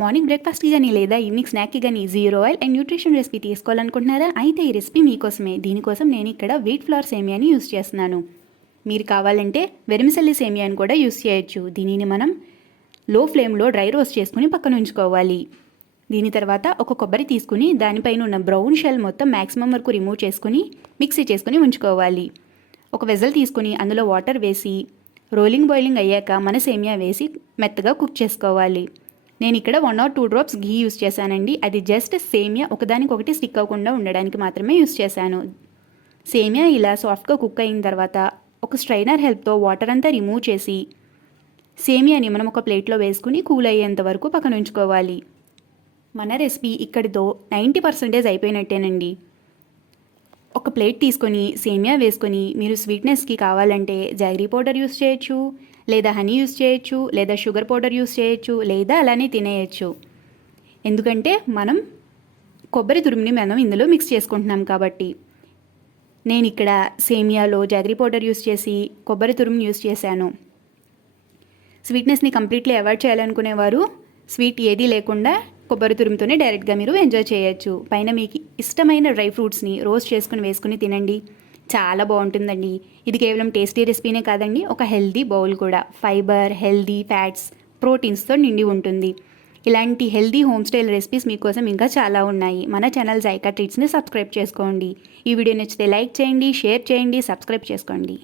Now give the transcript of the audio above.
Morning బ్రేక్ఫాస్ట్కి కానీ లేదా ఈవినింగ్ స్నాక్కి కానీ zero oil and nutrition recipe తీసుకోవాలనుకుంటున్నారా? అయితే ఈ రెసిపీ మీకోసమే. దీనికోసం నేను ఇక్కడ వీట్ ఫ్లవర్ సేమియాని యూస్ చేస్తున్నాను. మీరు కావాలంటే వెరిమిసల్లి సేమియాని కూడా యూస్ చేయొచ్చు. దీనిని మనం లో ఫ్లేమ్లో డ్రై రోస్ట్ చేసుకుని పక్కన ఉంచుకోవాలి. దీని తర్వాత ఒక కొబ్బరి తీసుకుని దానిపైన ఉన్న బ్రౌన్ షెల్ మొత్తం మ్యాక్సిమం వరకు రిమూవ్ చేసుకుని మిక్సీ చేసుకుని ఉంచుకోవాలి. ఒక వెజల్ తీసుకుని అందులో వాటర్ వేసి రోలింగ్ బాయిలింగ్ అయ్యాక మన సేమియా వేసి మెత్తగా కుక్ చేసుకోవాలి. నేను ఇక్కడ 1 or 2 డ్రాప్స్ ఘీ యూస్ చేశానండి. అది జస్ట్ సేమియా ఒకదానికొకటి స్టిక్ అవ్వకుండా ఉండడానికి మాత్రమే యూస్ చేశాను. సేమియా ఇలా సాఫ్ట్గా కుక్ అయిన తర్వాత ఒక స్ట్రైనర్ హెల్ప్తో వాటర్ అంతా రిమూవ్ చేసి సేమియాని మనం ఒక ప్లేట్లో వేసుకుని కూల్ అయ్యేంత వరకు పక్కన ఉంచుకోవాలి. మన రెసిపీ ఇక్కడితో 90% అయిపోయినట్టేనండి. ఒక ప్లేట్ తీసుకొని సేమియా వేసుకొని మీరు స్వీట్నెస్కి కావాలంటే జాగరీ పౌడర్ యూస్ చేయొచ్చు, లేదా హనీ యూస్ చేయొచ్చు, లేదా షుగర్ పౌడర్ యూస్ చేయొచ్చు, లేదా అలానే తినేయచ్చు. ఎందుకంటే మనం కొబ్బరి తురుముని మనం ఇందులో మిక్స్ చేసుకుంటున్నాం కాబట్టి. నేను ఇక్కడ సేమియాలో జాగరీ పౌడర్ యూస్ చేసి కొబ్బరి తురుముని యూస్ చేశాను. స్వీట్నెస్ని కంప్లీట్లీ అవాయిడ్ చేయాలనుకునేవారు స్వీట్ ఏదీ లేకుండా కొబ్బరి తురుముతోనే డైరెక్ట్గా మీరు ఎంజాయ్ చేయొచ్చు. పైన మీకు ఇష్టమైన డ్రై ఫ్రూట్స్ని రోస్ట్ చేసుకుని వేసుకుని తినండి. చాలా బాగుంటుందండి. ఇది కేవలం టేస్టీ రెసిపీనే కాదండి, ఒక హెల్దీ బౌల్ కూడా. ఫైబర్, హెల్దీ ఫ్యాట్స్, ప్రోటీన్స్తో నిండి ఉంటుంది. ఇలాంటి హెల్దీ హోమ్ స్టైల్ రెసిపీస్ మీకోసం ఇంకా చాలా ఉన్నాయి. మన ఛానల్ జైకా ట్రీట్స్ని సబ్స్క్రైబ్ చేసుకోండి. ఈ వీడియో నచ్చితే లైక్ చేయండి, షేర్ చేయండి, సబ్స్క్రైబ్ చేసుకోండి.